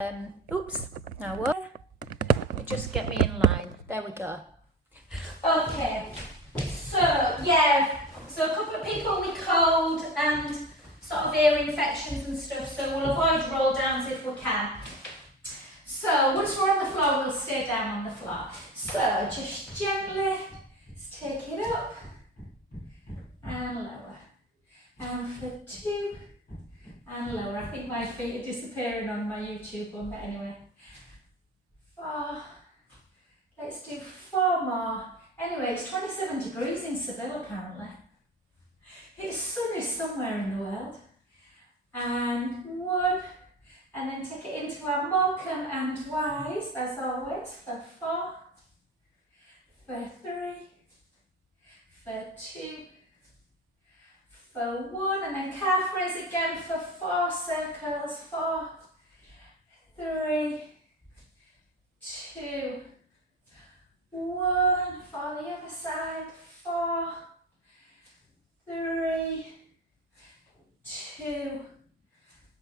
Oops, now what? Just get me in line. There we go. Okay, so yeah, so a couple of people with cold and sort of ear infections and stuff, so we'll avoid roll downs if we can. So once we're on the floor, we'll stay down on the floor. So just gently, let's take it up and lower. And for 2 and lower. I think my feet are disappearing on my YouTube one, but anyway. 4. Let's do 4 more. Anyway, it's 27 degrees in Seville apparently. It's sunny somewhere in the world. And 1. And then take it into our Morecambe and Wise, as always, for 4, for 3, for 2, for 1, and then calf raise again for 4 circles. 4, 3, 2, 1. For the other side. 4, 3, 2,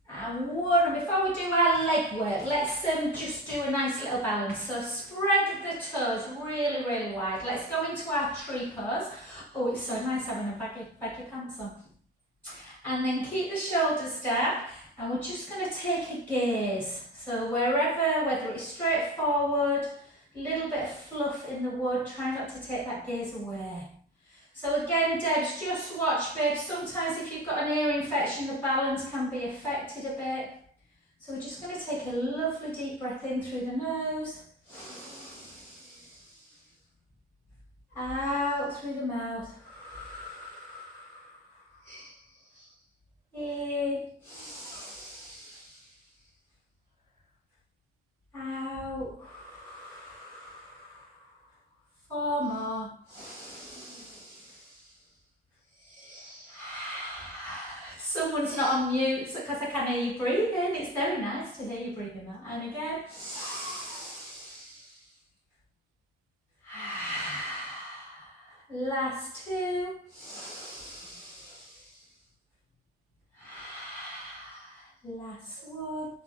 and 1. And before we do our leg work, let's just do a nice little balance. So spread the toes really, really wide. Let's go into our tree pose. Oh, it's so nice having a baggy pants on. And then keep the shoulders down, and we're just going to take a gaze. So wherever, whether it's straight forward, a little bit of fluff in the wood, try not to take that gaze away. So again, Debs, just watch, babe. Sometimes if you've got an ear infection, the balance can be affected a bit. So we're just going to take a lovely deep breath in through the nose. Out through the mouth. In. Out. 4 more. Someone's not on mute because I can hear you breathing. It's very nice to hear you breathing that. And again. Last 2. Last 1.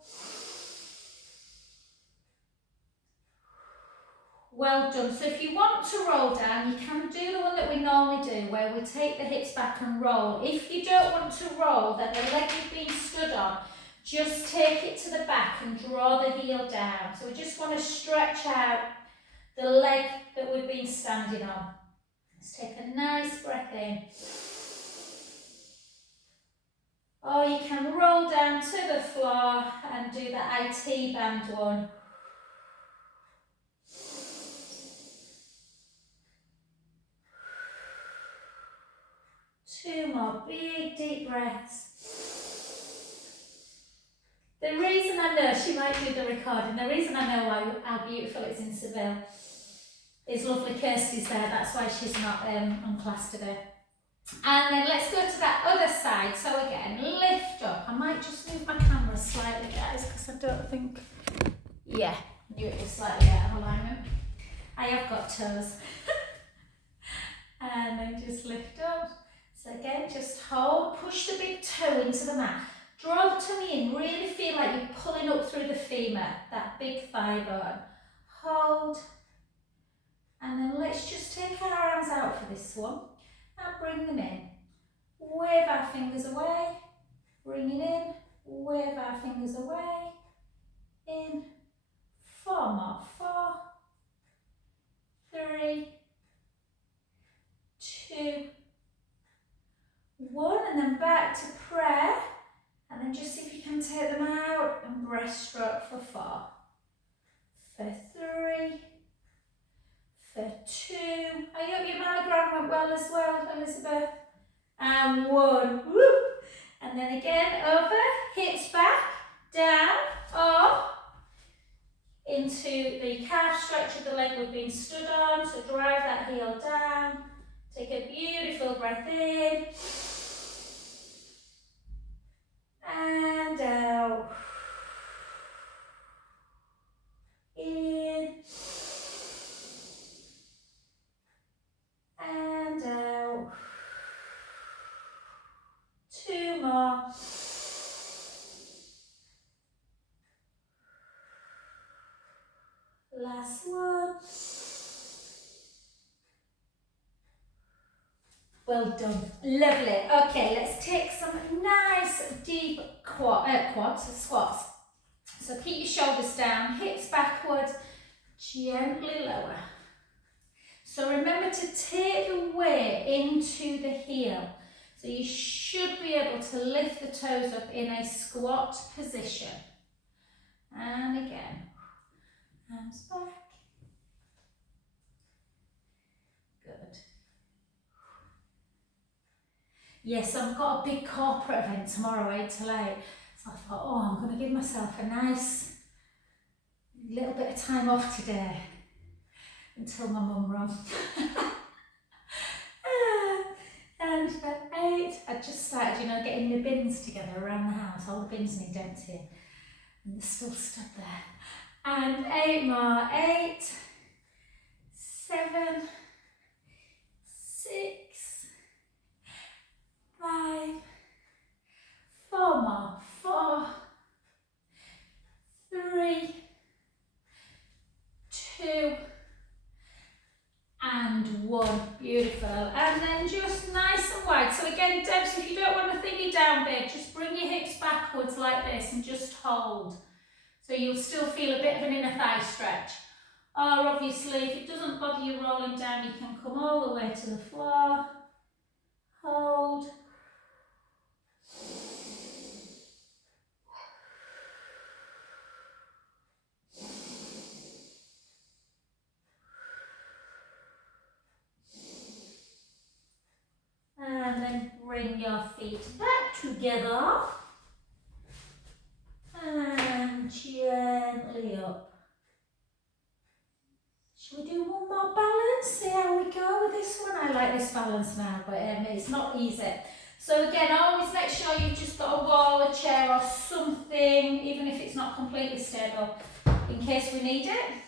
Well done. So if you want to roll down, you can do the one that we normally do, where we take the hips back and roll. If you don't want to roll, then the leg you've been stood on, just take it to the back and draw the heel down. So we just want to stretch out the leg that we've been standing on. Let's take a nice breath in. Or you can roll down to the floor and do the IT band one. Two more big deep breaths. The reason I know, she might do the recording, the reason I know how beautiful it is in Seville is lovely Kirsty's there, that's why she's not on class today. And then let's go to that other side. So again, lift up. I might just move my camera slightly, guys, because I don't think, yeah, I knew it was slightly out of alignment. I have got toes. And then just lift up. So again, just hold, push the big toe into the mat. Draw the tummy in, really feel like you're pulling up through the femur, that big thigh bone. Hold. And then let's just take our arms out for this one. And bring them in. Wave our fingers away. Bring it in. Wave our fingers away. In. 4 more. 4, 3, 2, 1. And then back to prayer. And then just see if you can take them out and breaststroke for 4. For 3. For 2. I hope your mammogram went well as well, Elizabeth. And 1. Woo. And then again, over, hips back, down, up, into the calf stretch of the leg we've been stood on. So drive that heel down. Take a beautiful breath in. And out. In. And out. 2 more. Last one. Well done. Lovely. Okay, let's take some nice deep squats. So keep your shoulders down, hips backwards, gently lower. So remember to take the weight into the heel. So you should be able to lift the toes up in a squat position. And again, arms back. Good. Yes, I've got a big corporate event tomorrow, 8 till 8. So I thought, oh, I'm going to give myself a nice little bit of time off today until my mum runs. And at 8, I just started, getting the bins together around the house. All the bins need emptying. And they're still stood there. And 8 more. 8, 7, 6, 5, 4 more. 4, 3, 2, and 1. Beautiful. And then just nice and wide. So again, Debs, if you don't want to thingy down big, just bring your hips backwards like this and just hold. So you'll still feel a bit of an inner thigh stretch. Or obviously, if it doesn't bother you rolling down, you can come all the way to the floor. Hold. And then bring your feet back together. And gently up. Shall we do one more balance? See how we go with this one? I like this balance now, but it's not easy. So again, always make sure you've just got a wall, a chair or something, even if it's not completely stable, in case we need it.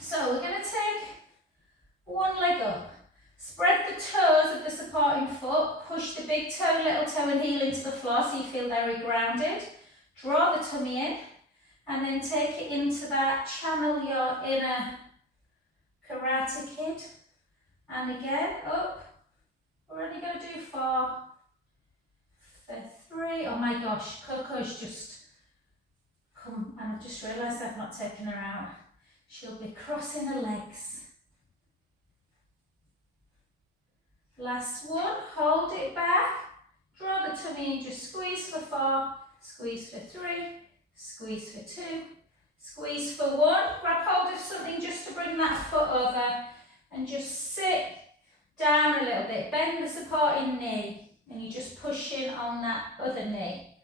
So we're going to take one leg up. Spread the toes of the supporting foot. Push the big toe, little toe and heel into the floor so you feel very grounded. Draw the tummy in and then take it into that. Channel your inner Karate Kid. And again, up. We're only going to do 4. For 3. Oh my gosh, Coco's just come and I've just realised I've not taken her out. She'll be crossing her legs. Last one, hold it back, draw the tummy in, just squeeze for 4, squeeze for 3, squeeze for 2, squeeze for 1, grab hold of something just to bring that foot over and just sit down a little bit, bend the supporting knee and you just push in on that other knee.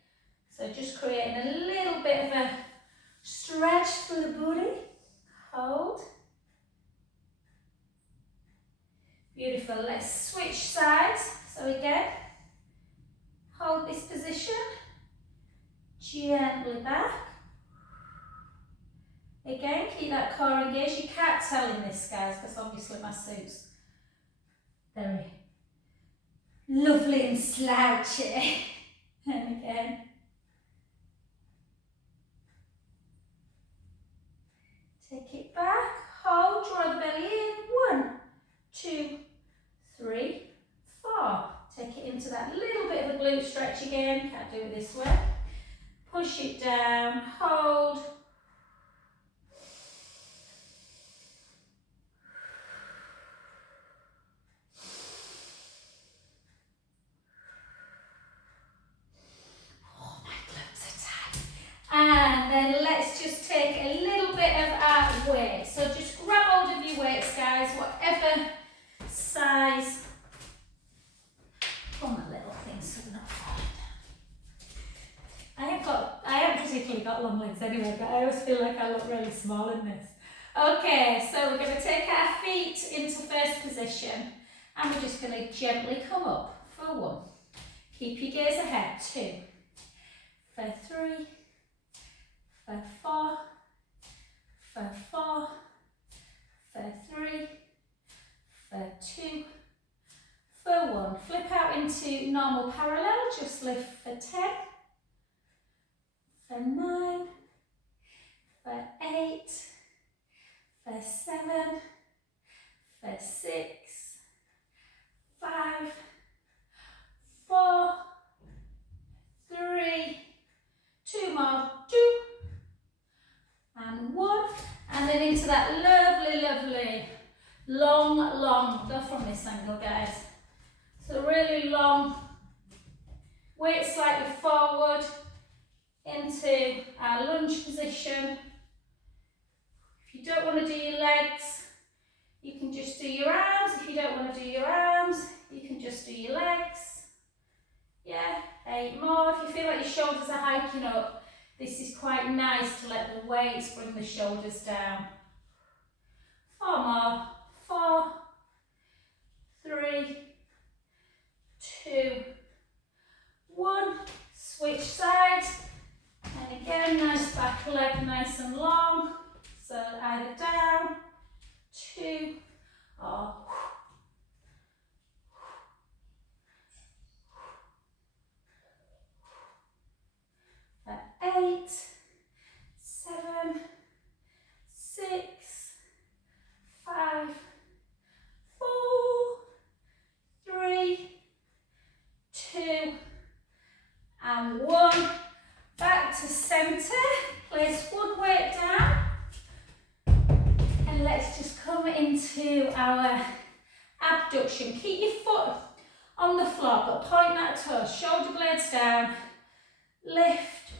So just creating a little bit of a stretch through the booty, hold. Beautiful, let's switch sides. So again, hold this position, gently back. Again, keep that core engaged. You can't tell in this, guys, because obviously my suit's very lovely and slouchy. And again. Take it back, hold, draw the belly in, 1, 2, 3, 4. Take it into that little bit of a glute stretch again, can't do it this way. Push it down, hold. Oh, my glutes are tight. And then let's just take a little bit of our weight. So just grab hold of your weights, guys, whatever size. Oh, my little things so they're not falling down. I haven't particularly got long legs anyway, but I always feel like I look really small in this. Okay, so we're going to take our feet into first position and we're just going to gently come up for 1. Keep your gaze ahead, 2, for 3, for 4, for 4, for 3, for 2, for 1. Flip out into normal parallel, just lift for 10, for 9, for 8, then into that lovely, lovely, long, go from this angle, guys. So really long, weight slightly forward into our lunge position. If you don't want to do your legs, you can just do your arms. If you don't want to do your arms, you can just do your legs. Yeah, 8 more. If you feel like your shoulders are hiking up, this is quite nice to let the weights bring the shoulders down. 4 more. 4, 3, 2, 1. Switch sides. And again, nice back leg, nice and long. So either down, 2, or at 8, 7, 6, 5, 4, 3, 2, and 1. Back to centre. Place one weight down. And let's just come into our abduction. Keep your foot on the floor, but point that toe. Shoulder blades down. Lift.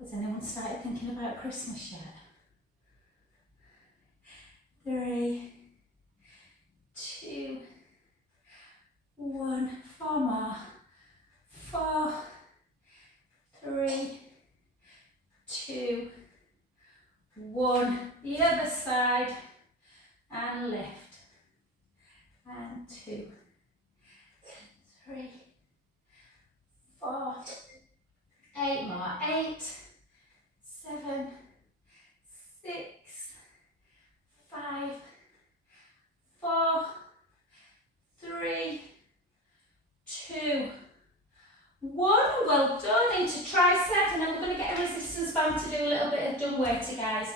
Has anyone started thinking about Christmas yet? 3, 2, 1. 4 more. 4, 3, 2, 1. The other side. And lift. And 2, 3, 4. 8 more. 8, 7, 6, 5, 4, 3, 2, 1. Well done. Into tricep, and then we're going to get a resistance band to do a little bit of dumb weighty, guys.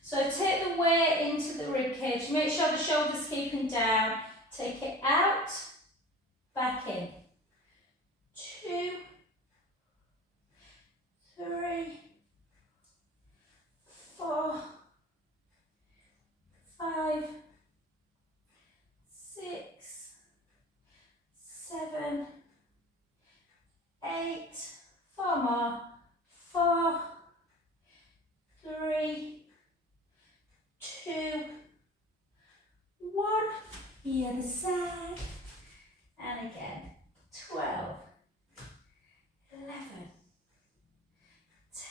So take the weight into the rib cage. Make sure the shoulders keeping down. Take it out, back in. 2, 3, 4, 5, 6, 7, 8. 4 more. 4, 3, 2, 1. The other side. And again. 12, 11,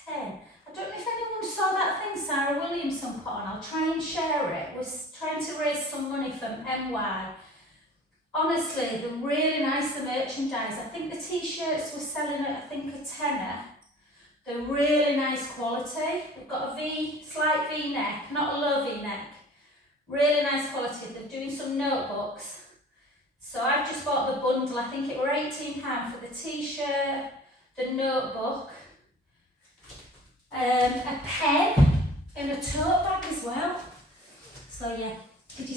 10. I don't know if anyone saw that thing Sarah Williamson put on. I'll try and share it. We're trying to raise some money for MY. Honestly, they're really nice, the merchandise. I think the t-shirts were selling at, I think, a tenner. They're really nice quality. They've got a slight V neck, not a low V neck. Really nice quality. They're doing some notebooks. So I've just bought the bundle. I think it were £18 for the t-shirt, the notebook, a pen, and a tote bag as well. So yeah, did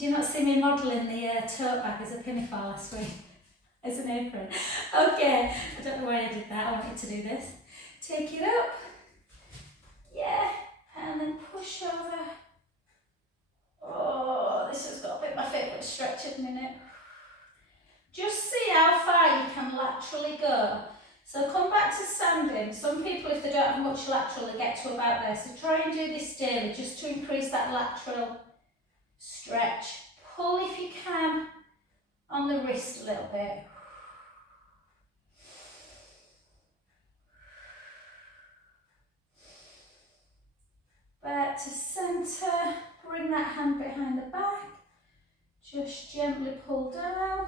you not see me modelling the tote bag as a pinafore last week? As an apron. Okay, I don't know why I did that. I wanted to do this. Take it up. Yeah, and then push over. Oh, this has got a bit my favourite stretch at the minute. Just see how far you can laterally go. So come back to standing. Some people, if they don't have much lateral, they get to about there. So try and do this daily just to increase that lateral stretch. Pull if you can on the wrist a little bit. Back to centre. Bring that hand behind the back. Just gently pull down.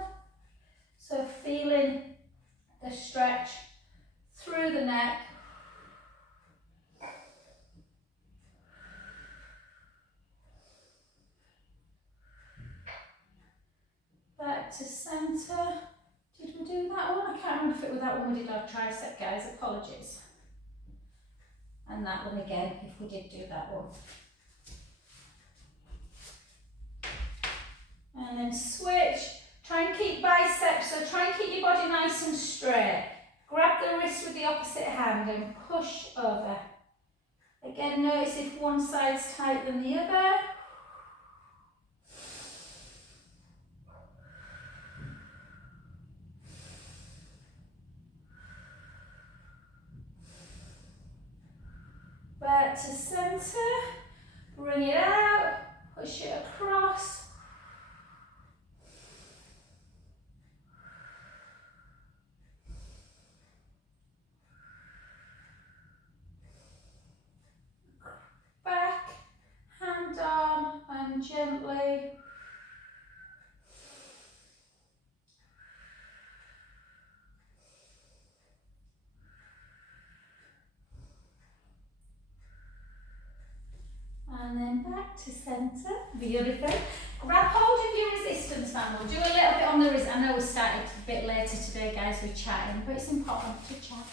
So feeling the stretch through the neck. Back to centre. Did we do that one? I can't remember if it was that one we did our tricep, guys. Apologies. And that one again, if we did do that one. And then switch. Try and keep biceps so try and keep your body nice and straight. Grab the wrist with the opposite hand and push over. Again, notice if one side's tighter than the other. Back to centre, bring it out, push it across. Back, hand on and gently. And then back to centre. Beautiful. Grab hold of your resistance band. We'll do a little bit on the resistance. I know we started a bit later today, guys, with chatting, but it's important to chat.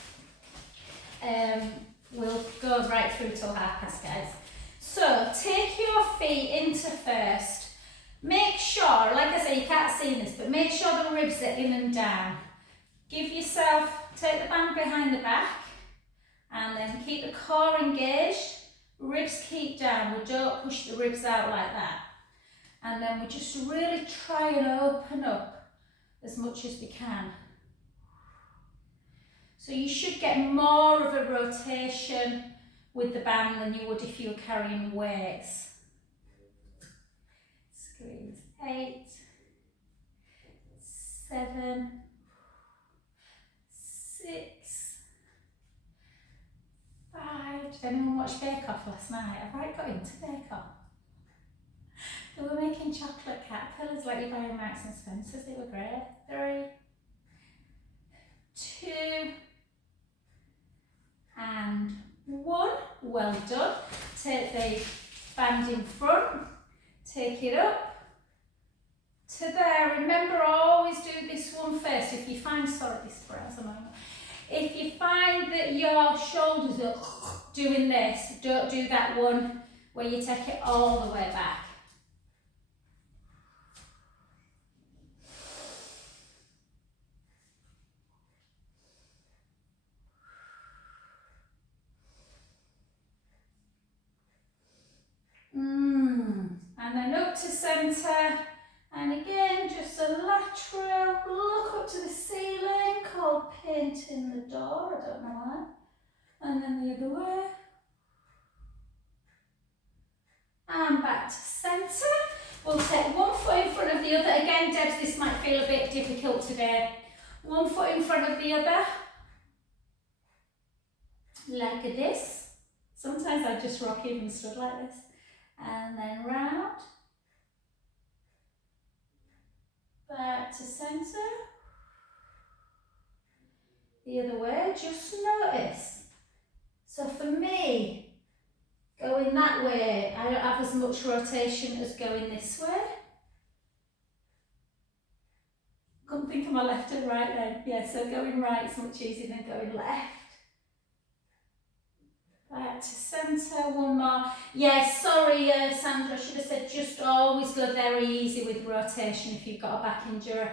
We'll go right through till past, guys. So take your feet into first. Make sure, like I say, you can't see this, but make sure the ribs are in and down. Give yourself, take the band behind the back, and then keep the core engaged. Ribs keep down, we don't push the ribs out like that. And then we just really try and open up as much as we can. So you should get more of a rotation with the band than you would if you were carrying weights. Squeeze. 8, 7, 6, 5. Did anyone watch Bake Off last night? Have I got into Bake Off? They were making chocolate caterpillars like you buy in Marks and Spencer's. They were great. 3, 2, and 1. Well done. Take the band in front, take it up to there. Remember, always do this one first. If you find, sorry, this breath's a moment. If you find that your shoulders are doing this, don't do that one where you take it all the way back. And then up to centre, and again just a lateral, look up to the ceiling, called painting the door, I don't know why, and then the other way, and back to centre. We'll take one foot in front of the other, again Debs, this might feel a bit difficult today, one foot in front of the other, like this. Sometimes I just rock even stood like this. And then round, back to centre, the other way, just notice. So for me, going that way, I don't have as much rotation as going this way. Couldn't think of my left and right then. Yeah, so going right is much easier than going left. Back to centre, one more. Yes, sorry Sandra, I should have said just always go very easy with rotation if you've got a back injury.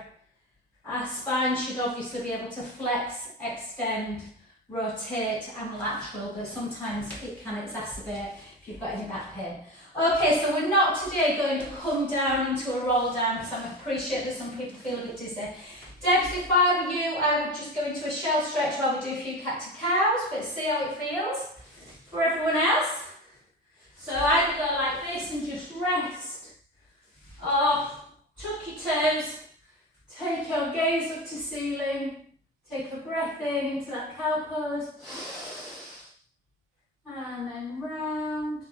Our spine should obviously be able to flex, extend, rotate and lateral, but sometimes it can exacerbate if you've got any back pain. Okay, so we're not today going to come down into a roll down because I appreciate that some people feel a bit dizzy. Debs, if I were you, I would just go into a shell stretch while we do a few cat to cows, but see how it feels. For everyone else, so either go like this and just rest, or tuck your toes, take your gaze up to ceiling, take a breath in into that cow pose, and then round,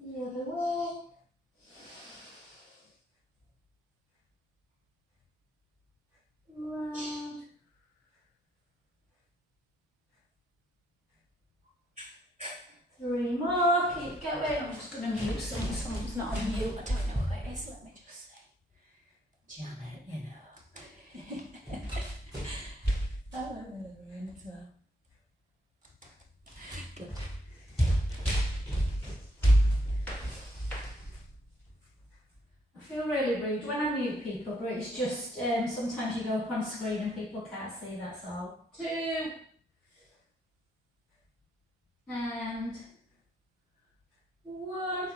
the other way. Round. 3 more, keep going. I'm just going to mute someone's not on mute. I don't know who it is, let me just see. Janet, you know. Oh, as well. Good. really rude when I mute people, but it's just sometimes you go up on screen and people can't see, that's all. 2 and 1.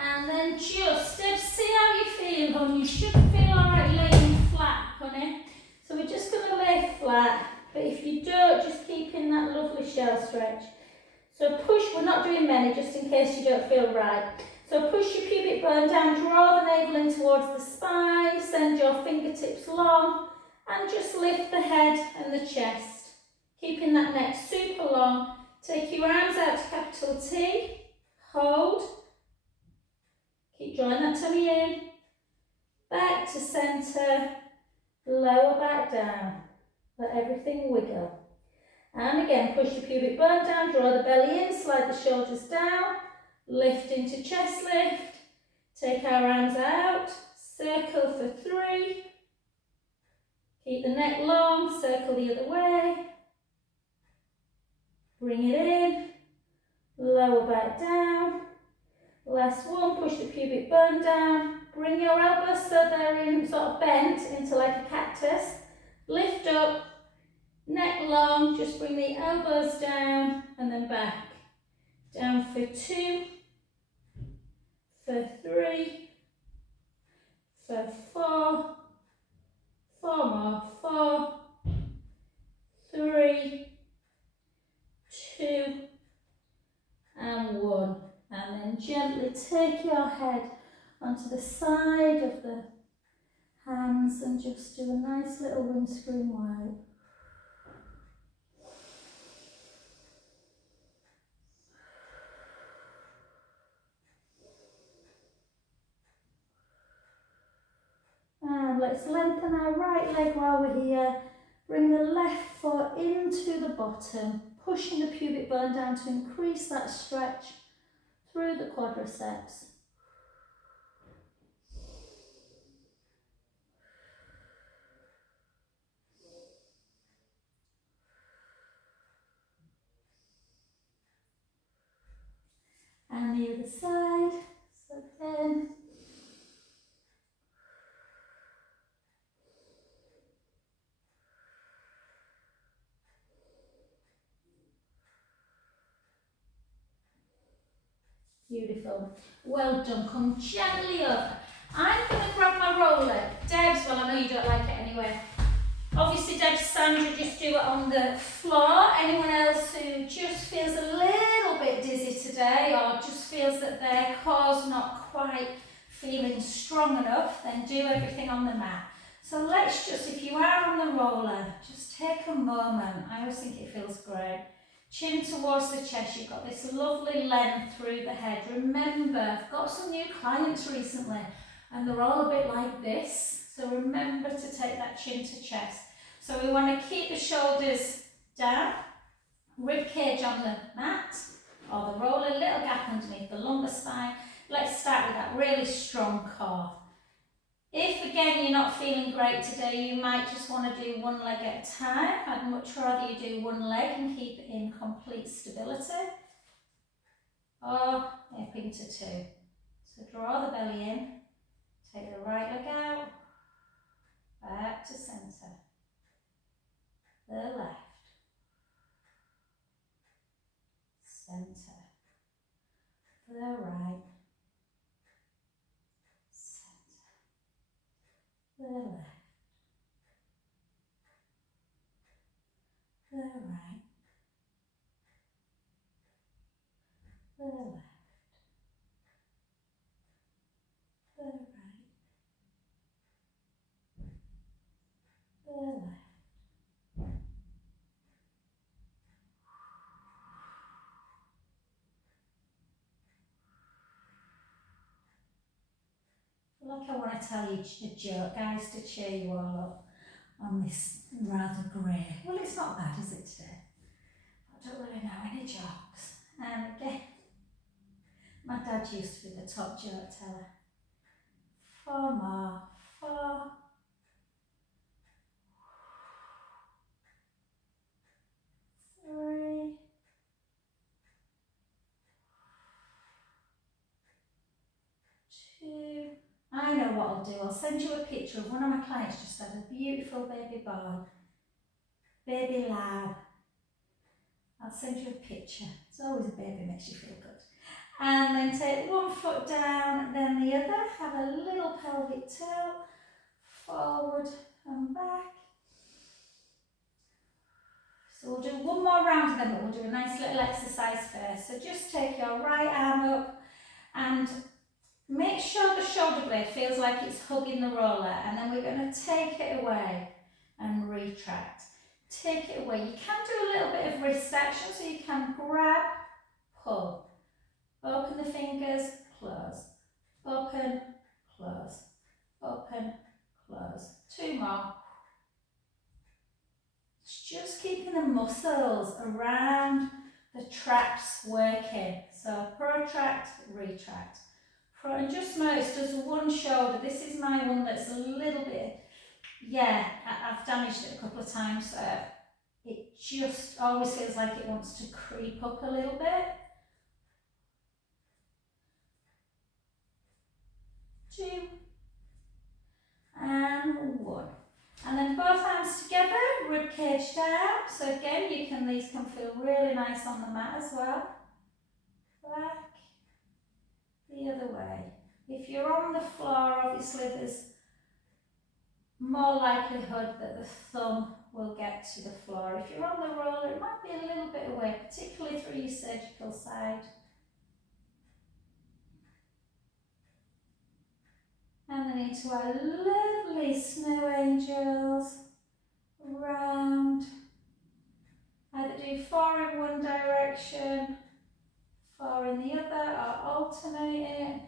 And then just see how you feel, hon. You should feel alright laying flat, honey. So we're just going to lay flat, but if you don't, just keep in that lovely shell stretch. So push, we're not doing many, just in case you don't feel right. So push your pubic bone down, draw the navel in towards the spine, send your fingertips long, and just lift the head and the chest. Keeping that neck super long. Take your arms out to capital T, hold. Keep drawing that tummy in, back to centre, lower back down. Let everything wiggle. And again, push the pubic bone down, draw the belly in, slide the shoulders down, lift into chest lift. Take our arms out, circle for 3. Keep the neck long, circle the other way. Bring it in, lower back down. Last one, push the pubic bone down. Bring your elbows so they're in sort of bent into like a cactus. Lift up, neck long, just bring the elbows down and then back. Down for 2, for 3, for 4, 4 more, 4, 3, 2, and 1. And then gently take your head onto the side of the hands and just do a nice little windscreen wipe. And let's lengthen our right leg while we're here. Bring the left foot into the bottom, pushing the pubic bone down to increase that stretch through the quadriceps. And the other side. So again. Beautiful. Well done. Come gently up. I'm going to grab my roller. Debs, well, I know you don't like it anyway. Obviously, Debs, Sandra, just do it on the floor. Anyone else who just feels a little bit dizzy today or just feels that their core's not quite feeling strong enough, then do everything on the mat. So let's just, if you are on the roller, just take a moment. I always think it feels great. Chin towards the chest, you've got this lovely length through the head. Remember, I've got some new clients recently and they're all a bit like this. So remember to take that chin to chest. So we want to keep the shoulders down, rib cage on the mat or the roller, little gap underneath the lumbar spine. Let's start with that really strong core. If again you're not feeling great today, you might just want to do one leg at a time. I'd much rather you do one leg and keep it in complete stability. Or up into 2. So draw the belly in, take the right leg out, back to centre. The left, centre. The right, centre. The left. The right, the left, the right, the left. Like I want to tell you a joke, guys, to cheer you all up on this rather grey. Well, it's not bad, is it, today? I don't really know any jokes. And again, my dad used to be the top joke teller. 4 more, 4, 3, 2, I know what I'll do. I'll send you a picture of one of my clients just had a beautiful baby boy, baby lamb. I'll send you a picture. It's always a baby, makes you feel good. And then take one foot down, then the other. Have a little pelvic tilt, forward and back. So we'll do one more round of them, but we'll do a nice little exercise first. So just take your right arm up and make sure the shoulder blade feels like it's hugging the roller, and then we're going to take it away and retract. Take it away. You can do a little bit of wrist action, so you can grab, pull, open the fingers, close, open, close, open, close. Two more. It's just keeping the muscles around the traps working. So protract, retract. And just notice does one shoulder. This is my one that's a little bit, yeah, I've damaged it a couple of times. It just always feels like it wants to creep up a little bit. 2 and 1. And then both arms together, rib cage down. So again, these can feel really nice on the mat as well. Back, the other way. If you're on the floor, obviously there's more likelihood that the thumb will get to the floor. If you're on the roller, it might be a little bit away, particularly through your surgical side. And then into our lovely snow angels, round. Either do 4 in one direction, 4 in the other, or alternate it.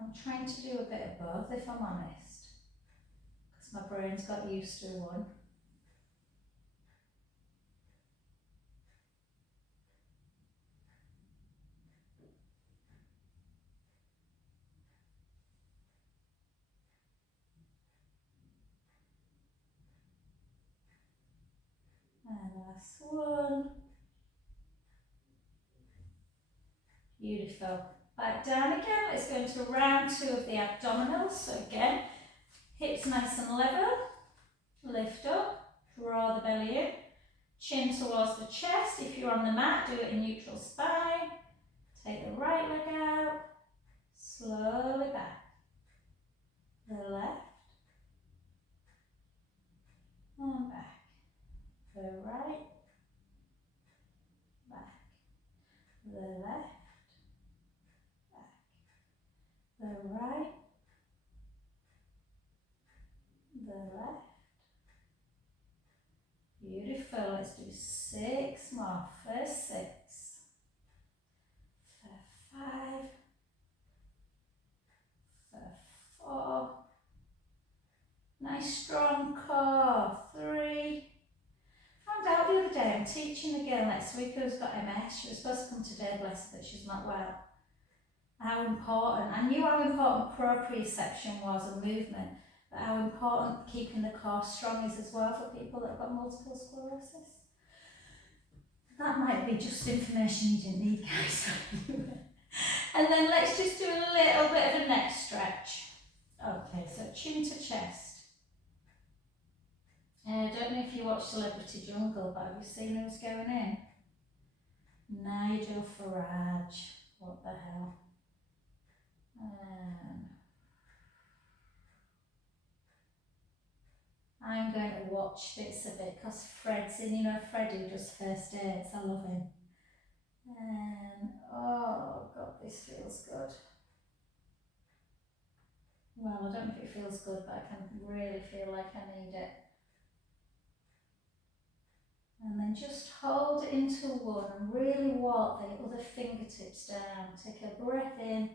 I'm trying to do a bit of both, if I'm honest, because my brain's got used to one. And last one. Beautiful. Back down again. Let's go into round 2 of the abdominals. So again, hips nice and level. Lift up. Draw the belly in. Chin towards the chest. If you're on the mat, do it in neutral spine. Take the right leg out. Slowly back. The left. And back. The right. Back. The left. The right, the left. Beautiful. Let's do 6 more. First 6. For 5. For 4. Nice strong core. 3. Found out the other day, I'm teaching a girl next week who's got MS. She was supposed to come today, bless her, but she's not well. How important, I knew how important proprioception was and movement, but how important keeping the core strong is as well for people that have got multiple sclerosis. That might be just information you didn't need, guys. And then let's just do a little bit of a neck stretch. Okay, so chin to chest. I don't know if you watch Celebrity Jungle, but have you seen who's going in? Nigel Farage. What the hell? I'm going to watch bits of it because Fred's in, you know Fred who does first aids, I love him. And oh god, this feels good. Well, I don't know if it feels good, but I can really feel like I need it. And then just hold it into one and really walk the other fingertips down. Take a breath in.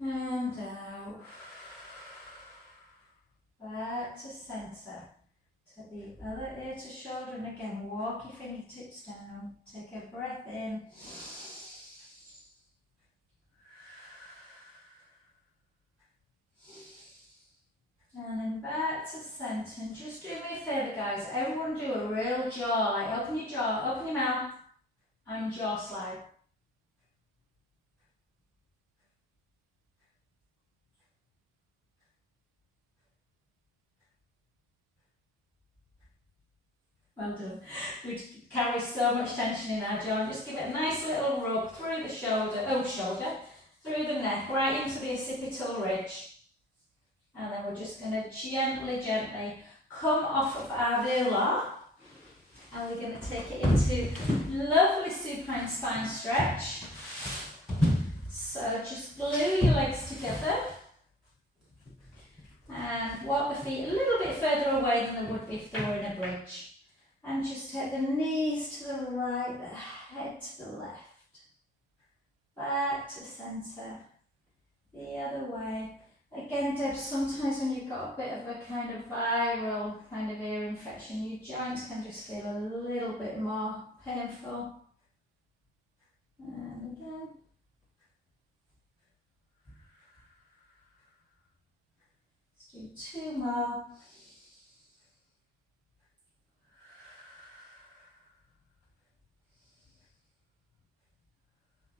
And out. Back to centre. To the other ear to shoulder, and again walk your fingertips down. Take a breath in. And then back to centre. And just do me a favour, guys. Everyone do a real jaw. Like open your jaw, open your mouth. and jaw slide. Well done. We carry so much tension in our jaw. Just give it a nice little rub through the shoulder, through the neck, right into the occipital ridge. And then we're just going to gently, gently come off of our velar. And we're going to take it into lovely supine spine stretch. So just glue your legs together. And walk the feet a little bit further away than they would be if they were in a bridge. And just take the knees to the right, the head to the left. Back to centre. The other way. Again, Deb, sometimes when you've got a bit of a kind of viral kind of ear infection, your joints can just feel a little bit more painful. And again. Let's do 2 more.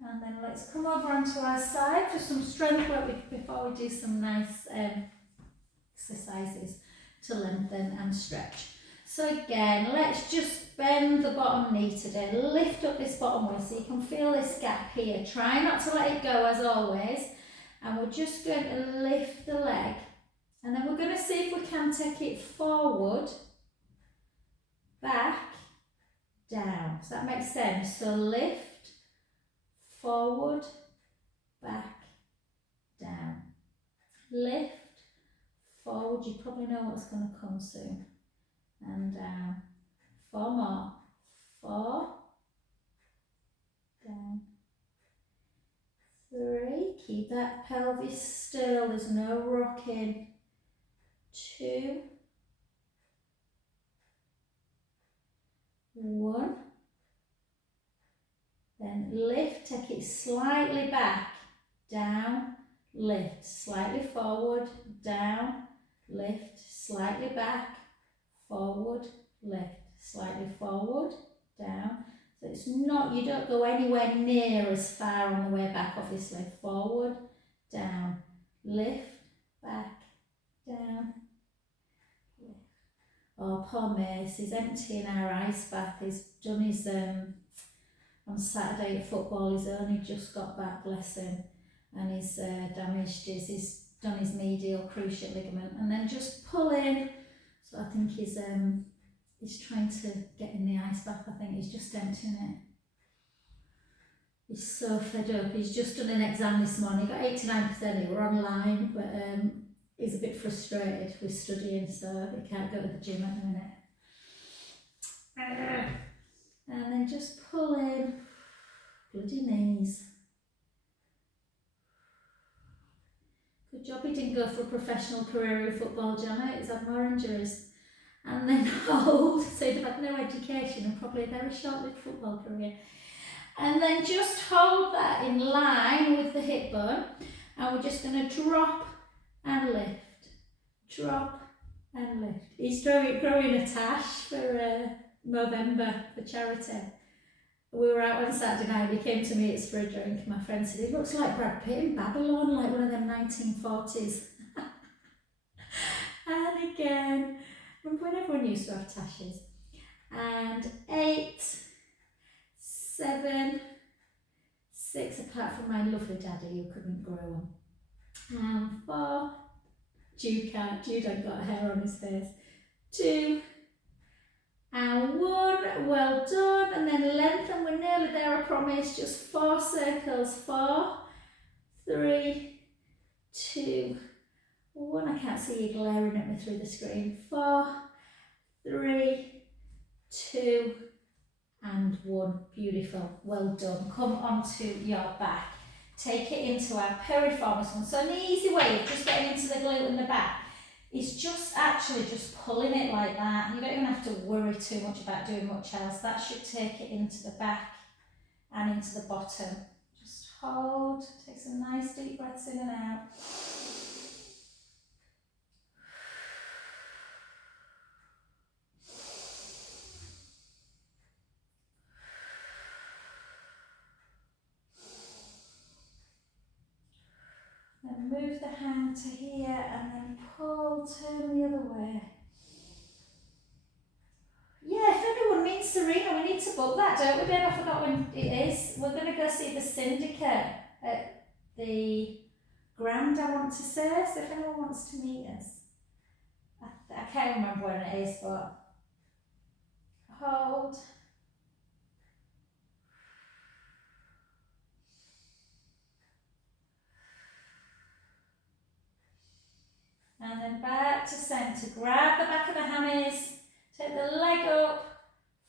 And then let's come over onto our side for some strength work before we do some nice exercises to lengthen and stretch. So again, let's just bend the bottom knee today. Lift up this bottom one so you can feel this gap here. Try not to let it go as always. And we're just going to lift the leg. And then we're going to see if we can take it forward, back, down. Does that make sense? So lift, forward, back, down. Lift, forward, you probably know what's going to come soon. And down. 4 more. 4, down. 3, keep that pelvis still, there's no rocking. 2, 1. Then lift, take it slightly back, down, lift, slightly forward, down, lift, slightly back, forward, lift, slightly forward, down. So it's not, you don't go anywhere near as far on the way back, obviously. Forward, down, lift, back, down, lift. Oh, poor Mace, he's emptying our ice bath. He's done his, on Saturday at football, he's only just got back, bless him. And he's damaged he's done his medial cruciate ligament. And then just pull in. So I think he's trying to get in the ice bath. I think he's just emptying it. He's so fed up. He's just done an exam this morning. He got 89%. He were online, but he's a bit frustrated with studying, so he can't go to the gym at the minute. And then just pull in. Bloody knees. Good job he didn't go for a professional career in football, Janet. He's had more injuries. And then hold, so he'd have had no education and probably a very short-lived football career. And then just hold that in line with the hip bone. And we're just going to drop and lift. Drop and lift. He's growing a tash for November for charity. We were out on Saturday night, he came to me, it's for a drink. My friend said, he looks like Brad Pitt in Babylon, like one of them 1940s. And again, remember when everyone used to have tashes? And 8, 7, 6, apart from my lovely daddy who couldn't grow one. And 4, Jude ain't got hair on his face. 2, and 1, well done, and then lengthen, we're nearly there, I promise, just 4 circles, 4, 3, 2, 1, I can't see you glaring at me through the screen, 4, 3, 2, and 1, beautiful, well done. Come onto your back, take it into our piriformis one, so an easy way of just getting into the glute in the back is just actually just pulling it like that. You don't even have to worry too much about doing much else. That should take it into the back and into the bottom. Just hold, take some nice deep breaths in and out. down to here and then pull, turn the other way. Yeah, if anyone meets Serena, we need to book that, don't we, babe? I forgot when it is. We're going to go see the Syndicate at the Grand, I want to say, so if anyone wants to meet us. I can't remember when it is, but hold. And then back to centre. Grab the back of the hammies, take the leg up,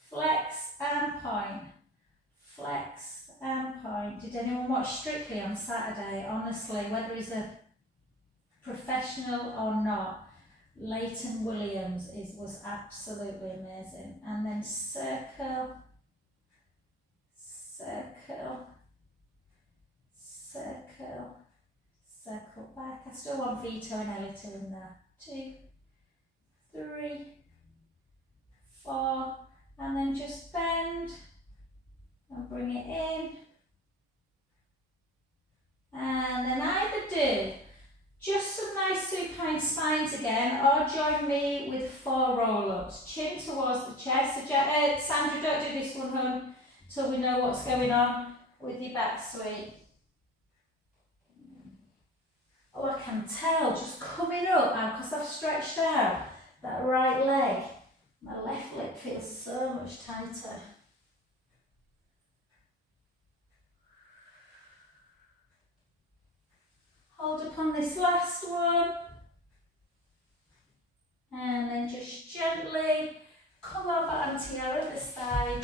flex and point. Flex and point. Did anyone watch Strictly on Saturday? Honestly, whether he's a professional or not, Leighton Williams was absolutely amazing. And then circle, circle, circle, circle back. I still want Vito and Elito in there. 2, 3, 4, and then just bend and bring it in. And then either do just some nice supine spines again, or join me with 4 roll-ups. Chin towards the chest. So, Sandra, don't do this one, hon, till we know what's going on with your back sweep. Oh, I can tell, just coming up now, because I've stretched out that right leg, my left leg feels so much tighter. Hold up on this last one. And then just gently come over onto your other side.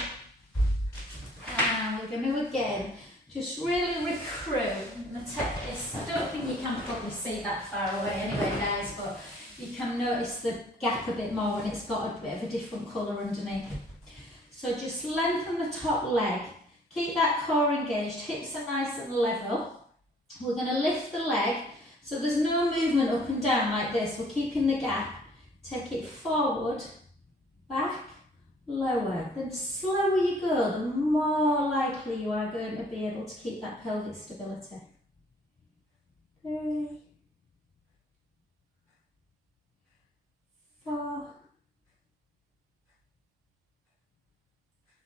And we're going to again just really recruit. I'm going to take this. I don't think you can probably see that far away anyway, guys, but you can notice the gap a bit more when it's got a bit of a different colour underneath. So just lengthen the top leg. Keep that core engaged. Hips are nice and level. We're going to lift the leg. So there's no movement up and down like this. We're keeping the gap. Take it forward, back, lower. The slower you go, the more likely you are going to be able to keep that pelvic stability. 3, 4,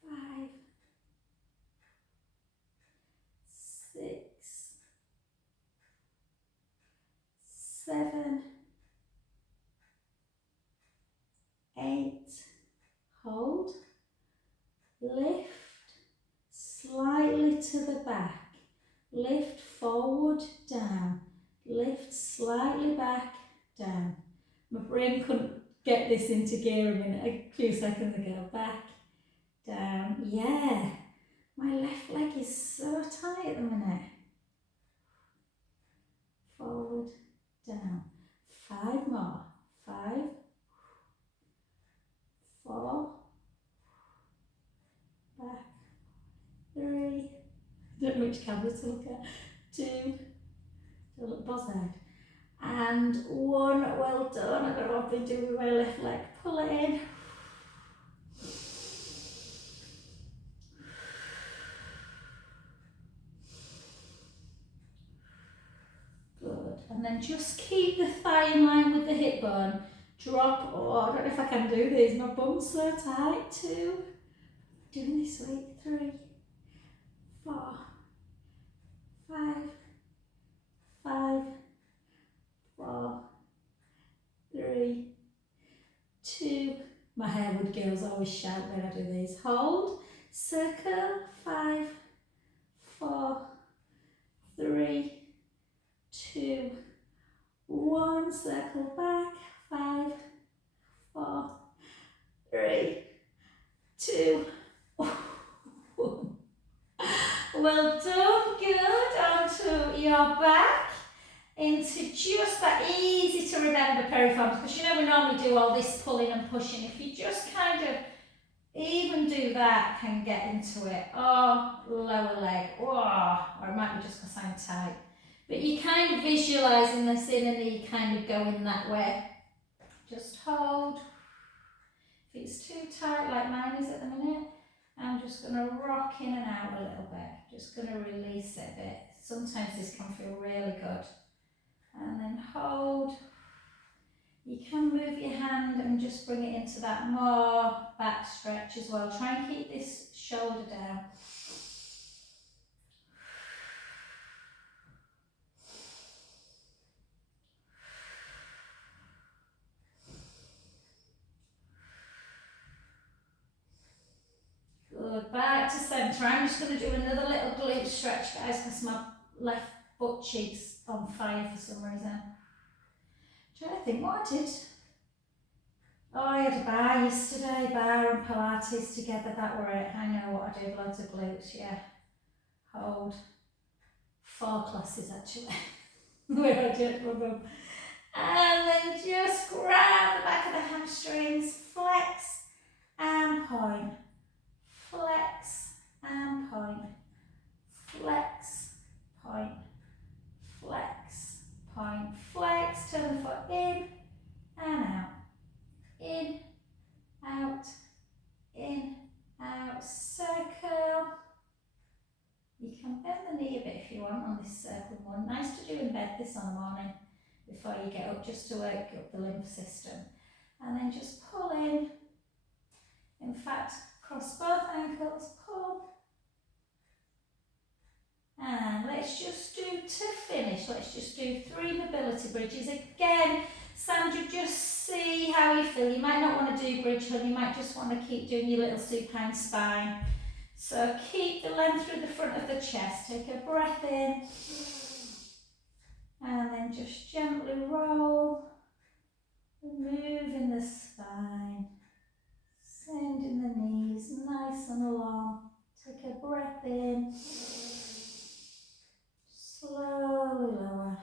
5, 6, 7, 8, hold, lift, slightly to the back, lift forward, down, lift slightly back, down. My brain couldn't get this into gear a few seconds ago. Back, down, yeah. My left leg is so tight at the minute. Forward, down. 5 more. 5, 4, back, 3, don't know which camera to look at, 2, to look bothered, and 1, well done. I don't know what I've been doing with my left leg, pull it in, good, and then just keep the thigh in line with the hip bone, drop, oh I don't know if I can do these, my bum's so tight, 2, doing this week, 3, 4, 5, 5, 4, 3, 2, my Harewood girls always shout when I do these, hold, circle, 5, 4, 3, 2, 1, circle back, 5, 4, 3, 2, 1. Well done, good, onto your back, into just that easy to remember piriforms, because you know we normally do all this pulling and pushing. If you just kind of even do that, can get into it. Oh, lower leg, oh, or it might be just because I'm tight. But you're kind of visualising this inner knee kind of going that way. Just hold. If it's too tight like mine is at the minute, I'm just going to rock in and out a little bit. Just going to release it a bit. Sometimes this can feel really good. and then hold. You can move your hand and just bring it into that more back stretch as well. Try and keep this shoulder down. Good, back to centre. I'm just going to do another little glute stretch, guys, because my left butt cheek's on fire for some reason. I'm trying to think what I did. Oh, I had a bar yesterday, bar and pilates together, that were it. I know what I did, loads of glutes, yeah. Hold. 4 classes actually, where I did rub them. And then just grab the back of the hamstrings, flex and point. Flex and point. Flex, point. Flex, point. Flex, turn the foot in and out. In, out, in, out, circle. You can bend the knee a bit if you want on this circle one. Nice to do in bed this on the morning before you get up, just to work up the lymph system. And then just pull in. In fact, cross both ankles, pull. And let's just do, to finish, let's just do 3 mobility bridges. Again, Sandra, just see how you feel. You might not want to do bridge hunt, you might just want to keep doing your little supine spine. So keep the length through the front of the chest. Take a breath in. And then just gently roll. Moving the spine. Sending the knees nice and long. Take a breath in. Slowly lower.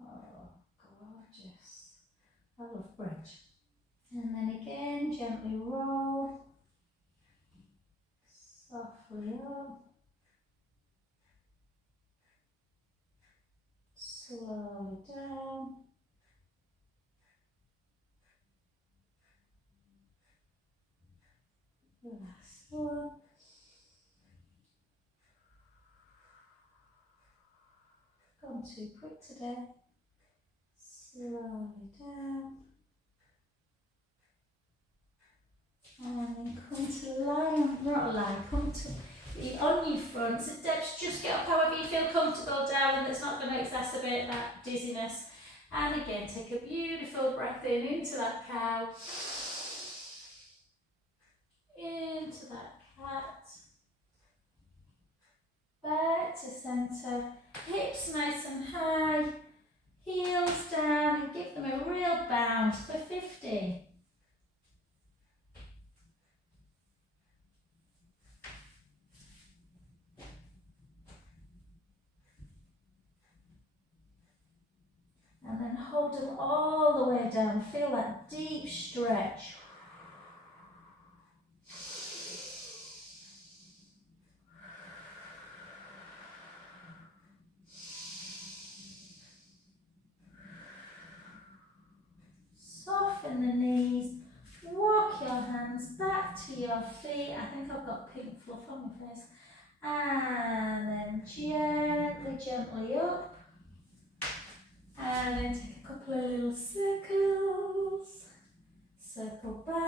Oh, gorgeous. I love bridge. And then again, gently roll. Softly up. Slowly down. Last one. Gone too quick today. Slowly down. And then come to lie, not lie, come to be on your front. So steps, just get up however you feel comfortable, darling, that's not going to exacerbate that dizziness. And again, take a beautiful breath in into that cow. Into that cat. Back to centre. Hips nice and high. Heels down and give them a real bounce for 15. And then hold them all the way down. Feel that deep stretch. Soften the knees. Walk your hands back to your feet. I think I've got pink fluff on my face. And then gently, gently up. And then take a couple of little circles. Circle back.